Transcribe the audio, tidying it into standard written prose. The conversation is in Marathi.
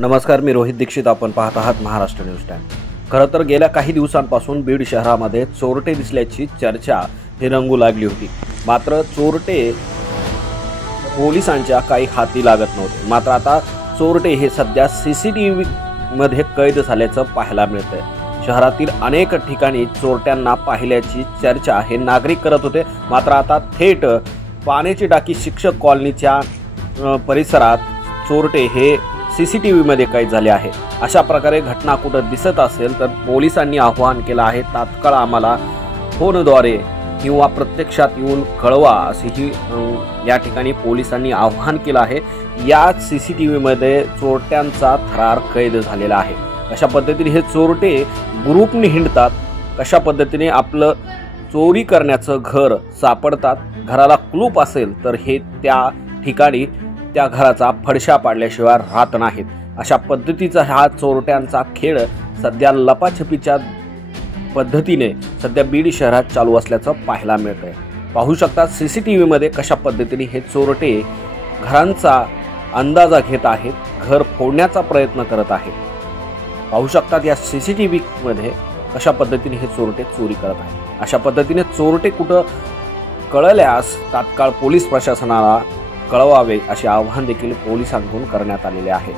नमस्कार, मी रोहित दीक्षित. आपण पाहत आहात महाराष्ट्र न्यूज टाइम. खरं तर गेल्या काही दिवसांपासून बीड शहरामध्ये चोरटे दिसल्याची चर्चा ही रंगू लागली होती. मात्र चोरटे पोलिसांच्या काही हाती लागत नव्हते. मात्र आता चोरटे हे सध्या CCTV मध्ये कैद झाल्याचं पाहायला मिळतंय. शहरातील अनेक ठिकाणी चोरट्यांना पाहिल्याची चर्चा हे नागरिक करत होते. मात्र आता थेट पाण्याची टाकी शिक्षक कॉलनीच्या परिसरात चोरटे हे CCTV मध्ये कैद झाले आहे. अशा प्रकारे घटना कुठं दिसत असेल तर पोलिसांनी आवाहन केलं आहे, तात्काळ आम्हाला फोनद्वारे किंवा प्रत्यक्षात येऊन कळवा, असेही या ठिकाणी पोलिसांनी आवाहन केलं आहे. या CCTV मध्ये चोरट्यांचा थरार कैद झालेला आहे. कशा पद्धतीने हे चोरटे ग्रुपने हिंडतात, कशा पद्धतीने आपलं चोरी करण्याचं घर सापडतात. घराला कुलूप असेल तर हे त्या ठिकाणी त्या घराचा फडशा पाडल्याशिवाय राहत नाहीत. अशा पद्धतीचा हा चोरट्यांचा खेळ सध्या लपाछपीच्या पद्धतीने सध्या बीड शहरात चालू असल्याचं पाहायला मिळतंय. पाहू शकता CCTV मध्ये कशा पद्धतीने हे चोरटे घरांचा अंदाजा घेत आहेत, घर फोडण्याचा प्रयत्न करत आहेत. पाहू शकतात या CCTV मध्ये कशा पद्धतीने हे चोरटे चोरी करत आहेत. अशा पद्धतीने चोरटे कुठं कळल्यास तात्काळ पोलीस प्रशासनाला कळवावे असे आवाहन देखील पोलिसांकडून करण्यात आलेले आहे.